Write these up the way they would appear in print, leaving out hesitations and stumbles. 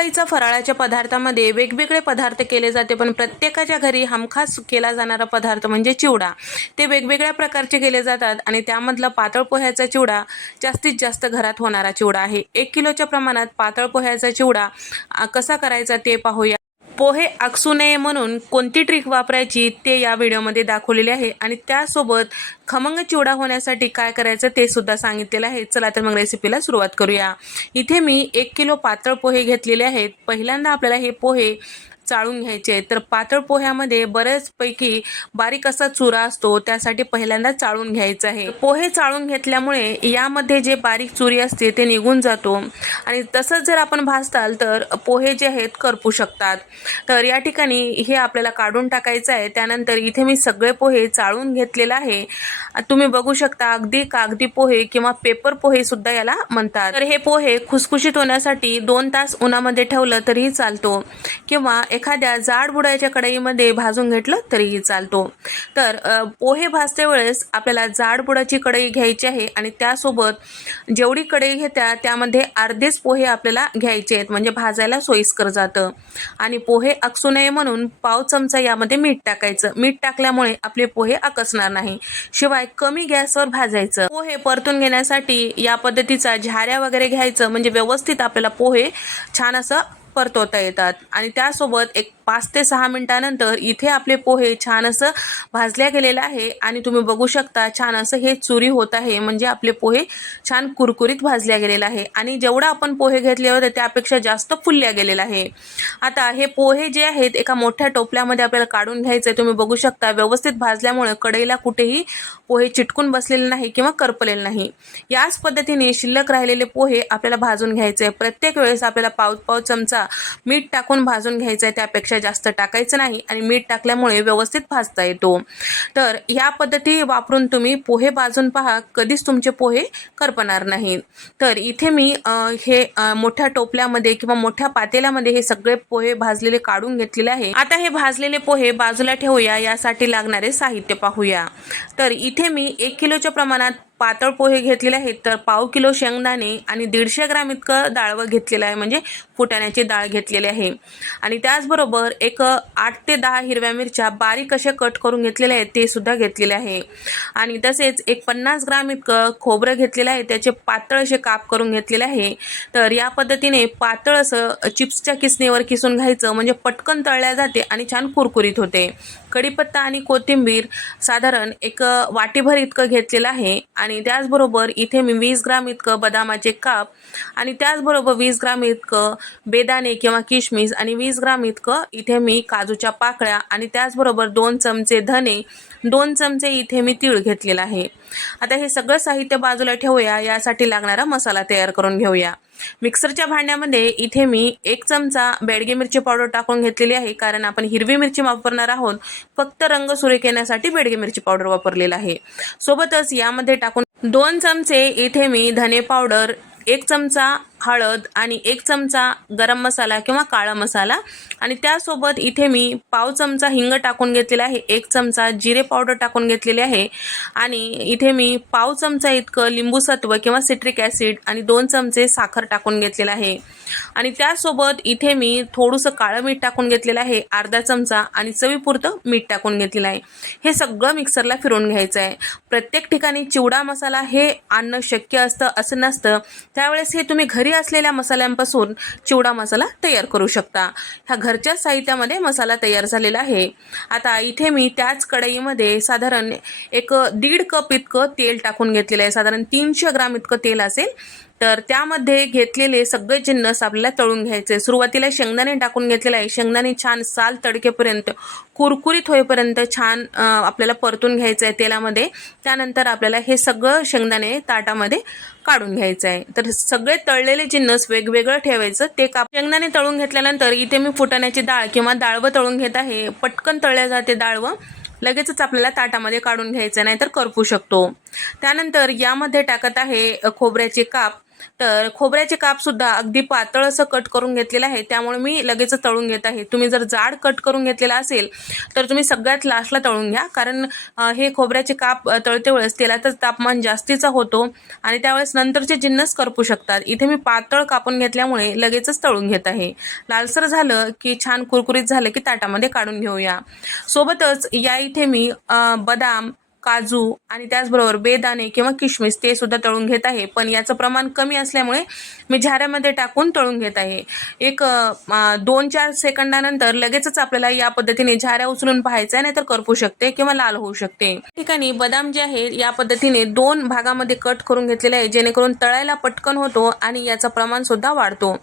दिवाळीचा फराळाच्या पदार्थामध्ये वेगवेगळे पदार्थ केले जाते, पण प्रत्येकाच्या घरी हमखास केला जाणारा पदार्थ म्हणजे चिवडा. ते वेगवेगळ्या प्रकारचे केले जातात आणि त्यामधला पातळ पोह्याचा चिवडा जास्तीत जास्त घरात होणारा चिवडा आहे. 1 किलोच्या प्रमाणात पातळ पोह्याचा चिवडा कसा करायचा ते पाहूया. पोहे आकसू नये म्हणून कोणती ट्रिक वापरायची ते या व्हिडिओमध्ये दाखवलेले आहे आणि त्यासोबत खमंग चिवडा होण्यासाठी काय करायचं ते सुद्धा सांगितलेलं आहे. चला तर मग रेसिपीला सुरुवात करूया. इथे मी 1 किलो पातळ पोहे घेतलेले आहेत. पहिल्यांदा आपल्याला हे पोहे चाळून घ्यायचे. तर पातळ पोह्यामध्ये बऱ्याचपैकी बारीक असा चुरा असतो, त्यासाठी पहिल्यांदा चाळून घ्यायचं आहे. पोहे चाळून घेतल्यामुळे यामध्ये जे बारीक चुरी असते ते निघून जातो आणि तसंच जर आपण भाजताल तर पोहे जे आहेत करपू शकतात. तर या ठिकाणी हे आपल्याला काढून टाकायचं आहे. त्यानंतर इथे मी सगळे पोहे चाळून घेतलेला आहे. तुम्ही बघू शकता अगदी कागदी पोहे किंवा पेपर पोहे सुद्धा याला म्हणतात. तर हे पोहे खुसखुशीत होण्यासाठी 2 तास उन्हामध्ये ठेवलं तरीही चालतो किंवा एखाद्या जाड बुडाच्या कढईमध्ये भाजून घेतलं तरीही चालतो. तर पोहे भाजते वेळेस आपल्याला जाड बुडाची कढई घ्यायची आहे आणि त्यासोबत जेवढी कढई घेत्या त्यामध्ये अर्धेच पोहे आपल्याला घ्यायचे आहेत, म्हणजे भाजायला सोयीस्कर जातं. आणि पोहे आकसू नये म्हणून पाव चमचा यामध्ये मीठ टाकायचं. मीठ टाकल्यामुळे आपले पोहे आकसणार नाही. शिवाय कमी गॅसवर भाजायचं. पोहे परतून घेण्यासाठी या पद्धतीचा झाऱ्या वगैरे घ्यायचं, म्हणजे व्यवस्थित आपल्याला पोहे छान असं परतवता येतात. आणि त्यासोबत एक 5 ते 6 मिनिटानंतर इथे आपले पोहे छान असं भाजल्या गेलेलं आहे आणि तुम्ही बघू शकता छान असं हे चुरी होत आहे, म्हणजे आपले पोहे छान कुरकुरीत भाजल्या गेलेलं आहे आणि जेवढा आपण पोहे घेतले होते त्यापेक्षा जास्त फुलल्या गेलेलं आहे. आता हे पोहे जे आहेत एका मोठ्या टोपल्यामध्ये आपल्याला काढून घ्यायचे. तुम्ही बघू शकता व्यवस्थित भाजल्यामुळे कढईला कुठेही पोहे चिटकून बसलेले नाही किंवा करपलेले नाही. याच पद्धतीने शिल्लक राहिलेले पोहे आपल्याला भाजून घ्यायचे. प्रत्येक वेळेस आपल्याला पाव चमचा मीठ टाकून भाजून घ्यायचं आहे, त्यापेक्षा जास्त टाकायचं नाही आणि मीठ टाकल्यामुळे व्यवस्थित भाजता येतो. तर ह्या पद्धती वापरून तुम्ही पोहे भाजून पहा, कधीच तुमचे पोहे करपणार नाहीत. तर इथे मी हे मोठ्या टोपल्यामध्ये किंवा मोठ्या पातेल्यामध्ये हे सगळे पोहे भाजलेले काढून घेतलेले आहे. आता हे भाजलेले पोहे बाजूला ठेवूया. यासाठी लागणारे साहित्य पाहूया. तर इथे मी 1 किलोच्या प्रमाणात पातळ पोहे घेतलेले आहेत. तर पाव किलो शेंगदाणे आणि 150 ग्रॅम इतकं डाळवं घेतलेलं आहे, म्हणजे फुटाण्याची डाळ घेतलेली आहे. आणि त्याचबरोबर एक 8 ते 10 हिरव्या मिरच्या बारीक अशा कट करून घेतलेल्या आहेत, ते सुद्धा घेतलेले आहे. आणि तसेच एक 50 ग्रॅम इतकं खोबरं घेतलेलं आहे, त्याचे पातळ असे काप करून घेतलेले आहे. तर या पद्धतीने पातळ असं चिप्सच्या किसणीवर किसून घ्यायचं, म्हणजे पटकन तळल्या जाते आणि छान कुरकुरीत होते. कढीपत्ता आणि कोथिंबीर साधारण एक वाटीभर इतकं घेतलेलं आहे. आणि त्याचबरोबर इथे मी 20 ग्रॅम इतकं बदामाचे काप आणि त्याचबरोबर 20 ग्रॅम इतकं बेदाणे किंवा किशमिश आणि 20 ग्रॅम इतकं इथे मी काजूच्या पाकळ्या आणि त्याचबरोबर 2 चमचे धने, 2 चमचे इथे मी तीळ घेतलेला आहे. आता हे सगळं साहित्य बाजूला ठेवूया. यासाठी लागणारा मसाला तयार करून घेऊया. मिक्सरच्या भांड्यामध्ये इथे मी 1 चमचा बेडगी मिरची पावडर टाकून घेतलेली आहे, कारण आपण हिरवी मिरची वापरणार आहोत. फक्त रंग सुरेख येण्यासाठी बेडगी मिरची पावडर वापरलेला आहे. सोबतच यामध्ये टाकून 2 चमचे इथे मी धने पावडर, 1 चमचा हळद आणि 1 चमचा गरम मसाला किंवा काळा मसाला आणि त्यासोबत इथे मी पाव चमचा हिंग टाकून घेतलेला आहे. 1 चमचा जिरे पावडर टाकून घेतलेले आहे आणि इथे मी पाव चमचा इतकं लिंबू सत्व किंवा सिट्रिक ॲसिड आणि 2 चमचे साखर टाकून घेतलेलं आहे. आणि त्यासोबत इथे मी थोडंसं काळं मीठ टाकून घेतलेलं आहे, अर्धा चमचा, आणि चवीपुरतं मीठ टाकून घेतलेलं आहे. हे सगळं मिक्सरला फिरवून घ्यायचं आहे. प्रत्येक ठिकाणी चिवडा मसाला हे आणणं शक्य असतं असं नसतं, त्यावेळेस हे तुम्ही घरी असलेल्या मसाल्यांपासून चिवडा मसाला तयार करू शकता. ह्या घरच्या साहित्यामध्ये मसाला तयार झालेला आहे. आता इथे मी त्याच कढईमध्ये साधारण एक 1.5 कप इतकं तेल टाकून घेतलेलं आहे. साधारण 300 ग्रॅम इतकं तेल असेल. तर त्यामध्ये घेतलेले सगळे जिन्नस आपल्याला तळून घ्यायचे. सुरुवातीला शेंगदाणे टाकून घेतलेले आहे. शेंगदाणे छान साल तडकेपर्यंत कुरकुरीत होईपर्यंत छान आपल्याला परतून घ्यायचं आहे तेलामध्ये. त्यानंतर आपल्याला हे सगळं शेंगदाणे ताटामध्ये काढून घ्यायचं आहे. तर सगळे तळलेले जिन्नस वेगवेगळं ठेवायचं. ते शेंगदाणे तळून घेतल्यानंतर इथे मी फुटाण्याची डाळ किंवा डाळवं तळून घेत आहे. पटकन तळल्या जाते डाळवं, लगेचच आपल्याला ताटामध्ये काढून घ्यायचं, नाहीतर करपू शकतो. त्यानंतर यामध्ये टाकत आहे खोबऱ्याचे काप तर खोबऱ्याचे कापसुद्धा अगदी पातळ असं कट करून घेतलेलं आहे, त्यामुळे मी लगेच तळून घेत आहे. तुम्ही जर जाड कट करून घेतलेला असेल तर तुम्ही सगळ्यात लास्टला तळून घ्या, कारण हे खोबऱ्याचे काप तळते वेळेस तेलाचं तापमान जास्तीचा होतो आणि त्यावेळेस नंतरचे जिन्नस करपू शकतात. इथे मी पातळ कापून घेतल्यामुळे लगेचच तळून घेत आहे. लालसर झालं की छान कुरकुरीत झालं की ताटामध्ये काढून घेऊया. सोबतच या इथे मी बदाम, काजू आणि त्याचबरोबर बेदाणे किंवा किशमिश ते सुद्धा तळून घेत आहे, पण याचं प्रमाण कमी असल्यामुळे मी झाऱ्यामध्ये टाकून तळून घेत आहे. एक 2-4 सेकंदानंतर लगेचच आपल्याला या पद्धतीने झाऱ्या उचलून पाहायचं आहे, नाहीतर करपू शकते किंवा लाल होऊ शकते. ठिकाणी बदाम जे आहे या पद्धतीने 2 भागामध्ये कट करून घेतलेले आहे, जेणेकरून तळायला पटकन होतो आणि याचं प्रमाण सुद्धा वाढतो.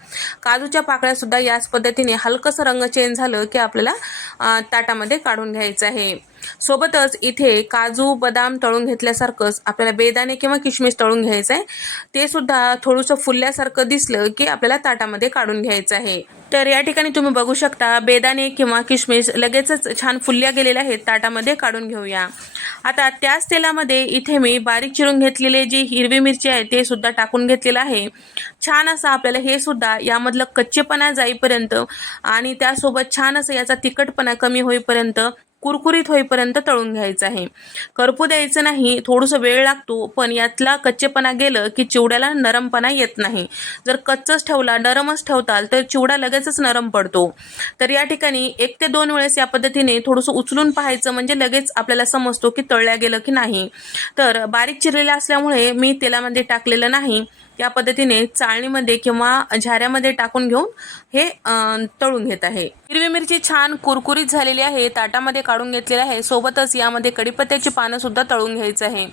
काजूच्या पाकळ्या सुद्धा याच पद्धतीने हलकंसं रंग चेंज झालं की आपल्याला ताटामध्ये काढून घ्यायचं आहे. सोबतच इथे काजू बदाम तळून घेतल्यासारखंच आपल्याला बेदाणे किंवा किशमिश तळून घ्यायचं आहे. ते सुद्धा थोडंसं फुलल्यासारखं दिसलं की आपल्याला ताटामध्ये काढून घ्यायचं आहे. तर या ठिकाणी तुम्ही बघू शकता बेदाणे किंवा किशमिश लगेचच छान फुलल्या गेलेल्या आहेत, ताटामध्ये काढून घेऊया. आता त्याच तेलामध्ये इथे मी बारीक चिरून घेतलेले जी हिरवी मिरची आहे ते सुद्धा टाकून घेतलेलं आहे. छान असं आपल्याला हे सुद्धा यामधलं कच्चेपणा जाईपर्यंत आणि त्यासोबत छान असं याचा तिखटपणा कमी होईपर्यंत, कुरकुरीत होईपर्यंत तळून घ्यायचं आहे. करपू द्यायचं नाही, थोडंसं वेळ लागतो, पण यातला कच्चेपणा गेलं की चिवड्याला नरमपणा येत नाही. जर कच्चच ठेवला, नरमच ठेवताल तर चिवडा लगेचच नरम पडतो. तर या ठिकाणी 1 ते 2 वेळेस या पद्धतीने थोडंसं उचलून पाहायचं, म्हणजे लगेच आपल्याला समजतो की तळल्या गेलं की नाही. तर बारीक चिरलेलं असल्यामुळे मी तेलामध्ये टाकलेलं नाही, या पद्धतीने चाळणीमध्ये किंवा झाऱ्यामध्ये टाकून घेऊन हे तळून घेत आहे. हिरवी मिरची छान कुरकुरीत झालेली आहे, ताटामध्ये काढून घेतलेली आहे. सोबतच यामध्ये कढीपत्त्याची पानं सुद्धा तळून घ्यायचं आहे.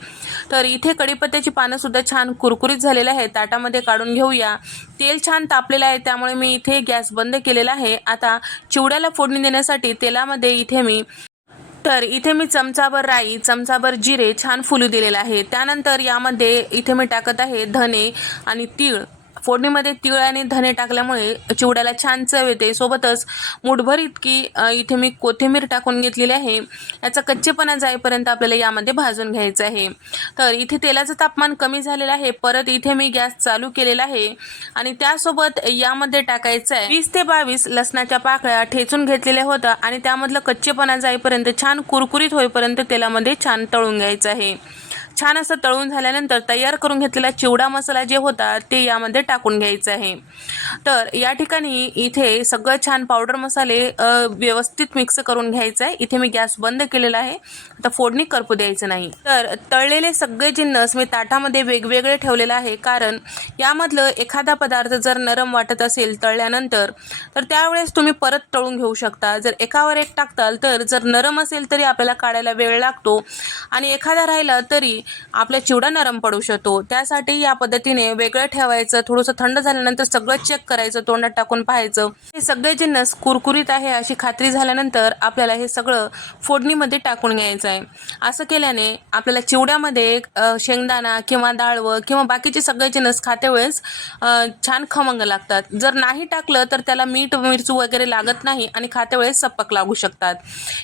तर इथे कढीपत्त्याची पानं सुद्धा छान कुरकुरीत झालेली आहे, ताटामध्ये काढून घेऊया. तेल छान तापलेलं आहे, त्यामुळे मी इथे गॅस बंद केलेला आहे. आता चिवड्याला फोडणी देण्यासाठी तेलामध्ये इथे मी चमचाभर राई, चमचाभर जिरे छान फुलू दिलेलं आहे. त्यानंतर यामध्ये इथे मी टाकत आहे धने आणि तीळ. फोडणीमध्ये तीळ आणि धने टाकल्यामुळे चिवड्याला छान चव येते. सोबतच मुठभर इतकी इथे मी कोथिंबीर टाकून घेतलेली आहे. याचा कच्चेपणा जाईपर्यंत आपल्याला यामध्ये भाजून घ्यायचं आहे. तर इथे तेलाचं तापमान कमी झालेलं आहे. परत इथे मी गॅस चालू केलेला आहे आणि त्यासोबत यामध्ये टाकायचं आहे 20 ते 22 लसणाच्या पाकळ्या ठेचून घेतलेल्या होत्या आणि त्यामधलं कच्चेपणा जाईपर्यंत छान कुरकुरीत होईपर्यंत तेलामध्ये छान तळून घ्यायचं आहे. छान असं तळून झाल्यानंतर तयार करून घेतलेला चिवडा मसाला जे होता ते यामध्ये टाकून घ्यायचं आहे. तर या ठिकाणी इथे सगळं छान पावडर मसाले व्यवस्थित मिक्स करून घ्यायचं आहे. इथे मी गॅस बंद केलेला आहे. आता फोडणी करपू द्यायचं नाही. तर तळलेले सगळे जिन्नस मी ताटामध्ये वेगवेगळे ठेवलेलं आहे, कारण यामधलं एखादा पदार्थ जर नरम वाटत असेल तळल्यानंतर तर त्यावेळेस तुम्ही परत तळून घेऊ शकता. जर एकावर एक टाकताल तर जर नरम असेल तरी आपल्याला काढायला वेळ लागतो आणि एखादा राहिला तरी आपला चिवडा नरम पडू शकतो. त्यासाठी या पद्धतीने वेगळं ठेवायचं. थोडंसं थंड झाल्यानंतर सगळं चेक करायचं, तोंडात टाकून पाहायचं. हे सगळे जिन्नस कुरकुरीत आहे अशी खात्री झाल्यानंतर आपल्याला हे सगळं फोडणीमध्ये टाकून घ्यायचं आहे. असं केल्याने आपल्याला चिवड्यामध्ये शेंगदाणा किंवा डाळवं किंवा बाकीचे सगळे जिन्नस खाते वेळेस छान खमंग लागतात. जर नाही टाकलं तर त्याला मीठ मिरचू वगैरे लागत नाही आणि खाते वेळेस सपक लागू शकतात.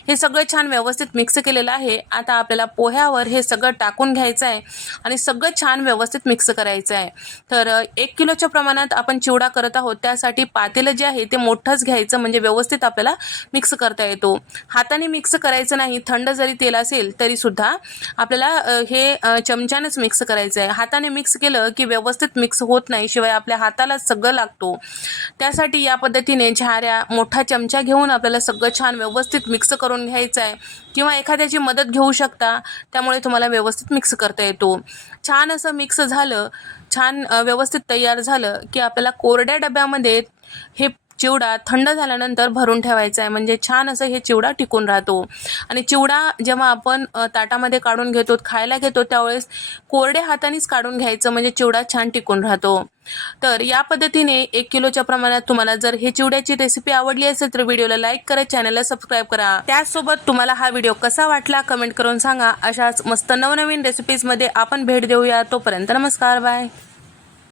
हे सगळं छान व्यवस्थित मिक्स केलेलं आहे. आता आपल्याला पोह्यावर हे सगळं टाकून घ्यायचं आहे आणि सगळं छान व्यवस्थित मिक्स करायचं आहे. तर 1 किलोच्या प्रमाणात आपण चिवडा करत आहोत, त्यासाठी पातेलं जे आहे ते मोठंच घ्यायचं, म्हणजे व्यवस्थित आपल्याला मिक्स करता येतो. हाताने मिक्स करायचं नाही. थंड जरी तेल असेल तरी सुद्धा आपल्याला हे चमच्यानेच मिक्स करायचं आहे. हाताने मिक्स केलं की व्यवस्थित मिक्स होत नाही, शिवाय आपल्या हाताला सगळं लागतो. त्यासाठी या पद्धतीने झाऱ्या मोठा चमचा घेऊन आपल्याला सगळं छान व्यवस्थित मिक्स करून घ्यायचं आहे, किंवा एखाद्याची मदत घेऊ शकता, त्यामुळे तुम्हाला व्यवस्थित मिक्स करता येतो. छान असं मिक्स झालं, छान व्यवस्थित तयार झालं की आपल्याला कोरड्या डब्यामध्ये हे चिवडा थंड झाल्यानंतर भरून ठेवायचा आहे, म्हणजे छान असं हे चिवडा टिकून राहतो. आणि चिवडा जेव्हा आपण ताटामध्ये काढून घेतो, खायला घेतो, त्यावेळेस कोरड्या हातानेच काढून घ्यायचं, म्हणजे चिवडा छान टिकून राहतो. तर या पद्धतीने 1 किलोच्या प्रमाणात तुम्हाला जर हे चिवड्याची रेसिपी आवडली असेल तर व्हिडिओला लाईक करा, चॅनलला सबस्क्राईब करा. त्याचसोबत तुम्हाला हा व्हिडिओ कसा वाटला कमेंट करून सांगा. अशाच मस्त नवनवीन रेसिपीजमध्ये आपण भेट देऊया. तोपर्यंत नमस्कार, बाय.